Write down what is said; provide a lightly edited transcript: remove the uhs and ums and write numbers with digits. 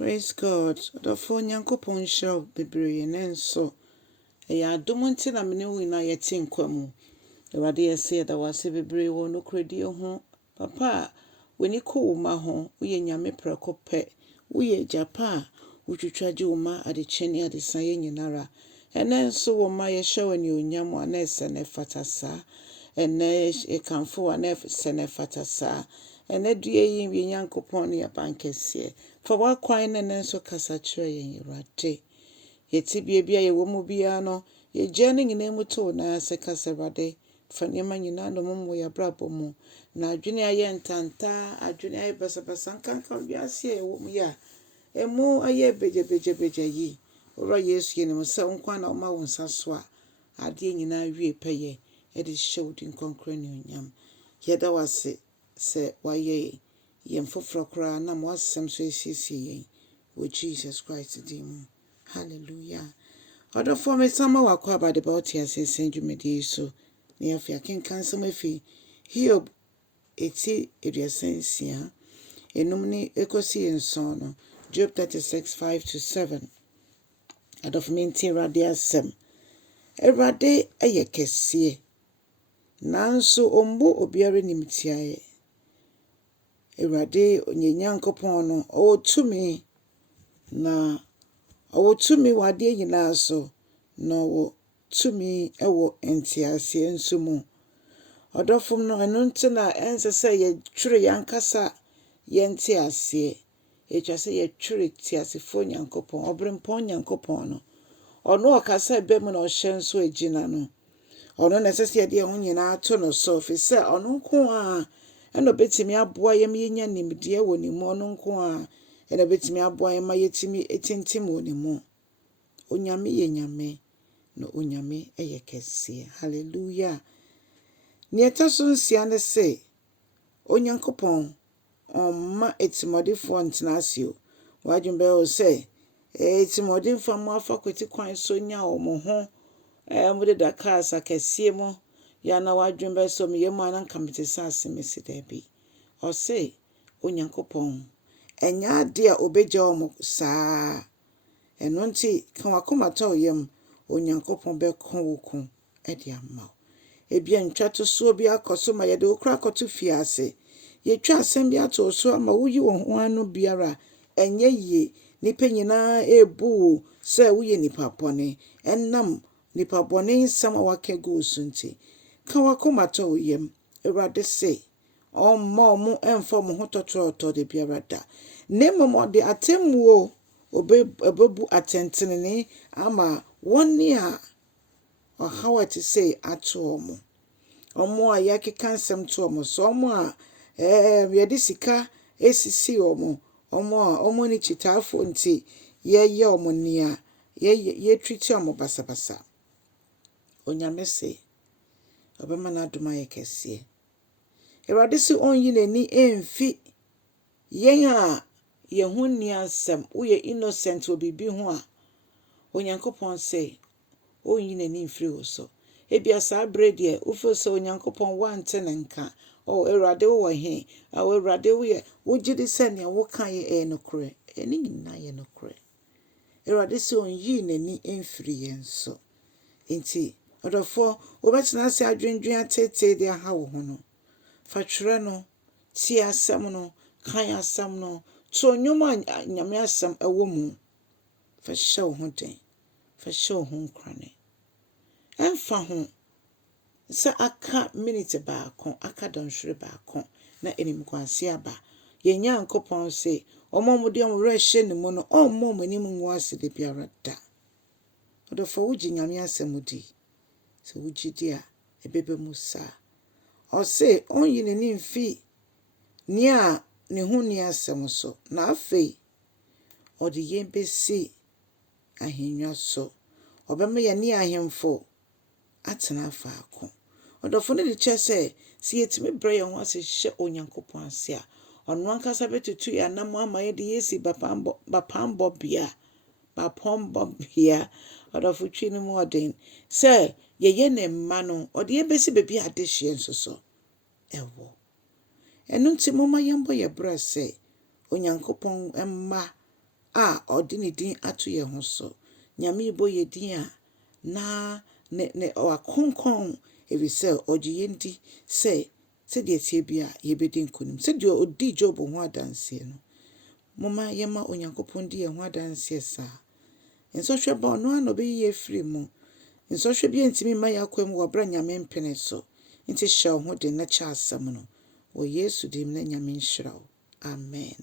Praise God. Odofo nyankopon show bebree nenso. Eya adomonti na mene wi na yete nkwamu. Awurade yese da wase bebree wo no kredi ho. Papa, weni ko wo ma ho, wo ye nyame preko pe. Wo ye japa, wo twitwaje wo ma adecheni adesan ye nyinara. Enenso wo ma ye hye wani onyam ana ese ne fatasa. Ene ekanfo ana ese ne fatasa. Ene due yi nyankopon ne abankese. For what kwan ne nso kasa kire yen Awurade. Yeti bia ye wo mu bia no, ye jeni nyina mu to na se kasa Awurade. Fa nyema nyina no mo ya brabo mu. Na adwene aye ntanta, adwene aye basabasa nkanka wiase ye wo mu ya. Emu aye beje yi. Ora Yesu ye ne mo se nkwa na o ma wo nsa so a. Ade nyina wie peye. E de show din konkre ne onyam. Yeda wase se waye yem foforo kra na mo asem so esiesie yen with Jesus Christ dim. Hallelujah. Other form is sama wakwa about the bout here say sendumedi so near fia ken cancel mafi Hiob eti eduasensia enumni ekosi ensono Job 36:5-7. Of minti radia sem Erade eye kese nanso ombu obiare nimtiaye Awurade onyenyankopon no o tumi na o tumi wade nyina so no wo tumi ewo entiase ensumu odofum no enu ntina ense se ye twere yankasa ye entiase etwa se ye twere tiasefo nyankopon obrempon nyankopon no ono okasa bem na ohyenso agina no ono na sese de ho nyina to no so fi se ono nko a eno betimi aboa yem yenya nimdieɛ wɔ ne mu ono nko a eno betimi aboa yem ayetimi etintim wɔ ne mu onyame ye nyame no onyame eye kese. Hallelujah. Nieta so nsia ne se onyankopon ma etimodifo ntnasio wadwumbe o se etimodifo mo afa kweti kwan so nya o mo ho mo de dakasa kese mo ya na wadwumbe so me yemu anan kametesa asemesi dabi o se onyankopon enya ade a obegya o mo saa eno nti kan wakoma to yem onyankopon be kon woku e de amma ebia ntwa to so bi akoso ma ye de okra akoto fiase ye twa asem bi ato so ama wuyi wo ho anu biara enye ye nipa nyina ebu se wuye nipa bone ennam nipa bone nsam a wakegu sunti kan wakoma to yem Awurade se mo enfo mo hototroto de biara da nemo de atemmuo obebu atentenene ama woni a ohawati say ato omo a yake kansem to omo so omo a yedi sika esisi omo a ni chitafo nti ye omo nia ye treat omo basabasa onyame se obema na adoma ye kese Awurade se onyi nani emfi yen a ye ho ni asem wo ye innocent obibi ho a onyankopon se onyi nani mfiri wo so ebia sa brede ufo se onyankopon wante nenka Awurade wo he Awurade wo ye wo gidi se ne wo kan ye enokre eni nyina ye nokre Awurade se onyi nani emfiri yen so enti odofo obetena se adwendwen atete de aha wo ho no fa twere no ti asem no kan asem no to nyoma nyame asem ewo mu fa hyew ho den fa hyew ho nkrane emfa ho se aka minute baako aka donhwere baako na enim kwanse aba ye nyankopon se omomode omre hye ne mu no ommom enim nwo ase de biara da odofo wuji nyame asem di se wuji dia ebebe musa o se onyi ne mfi nia ne ho ni asem so na afei ode yembesi ahenwa so obema ye ni ahemfo atena faako odofo ne de chese si yetimi brɛ ho ase hye onyankopon ase a ono ankasa betutu ya nam ama ye de yesi bapambo bia odofo twi ne mu odin se ye ne mma no ode yebesi bebi adehye nsoso ewo enu nti moma yembo ye bra se onyankopon emma a ɔde ne din ato yɛn ho so. Nyame bɔ yɛ din a na ne ɔakonkɔn efisɛ ɔgye yɛn di sɛdeɛ tie bi a yɛbɛdi nkonim. Sɛdeɛ ɔdi Hiob ho adanseɛ no. Moma yɛma Onyankopɔn di yɛn ho adanseɛ saa. Nsɔhwɛ ba ɔno ara na ɔbɛyi yɛn afiri mu. Nsɔhwɛ bi ntimi mma yɛakɔ mu wɔ bere Nyame mpene so. Nti hyɛ wo ho den na kyɛ asɛm no. Wɔ Yesu dim na Nyame nhyira wo. Amen.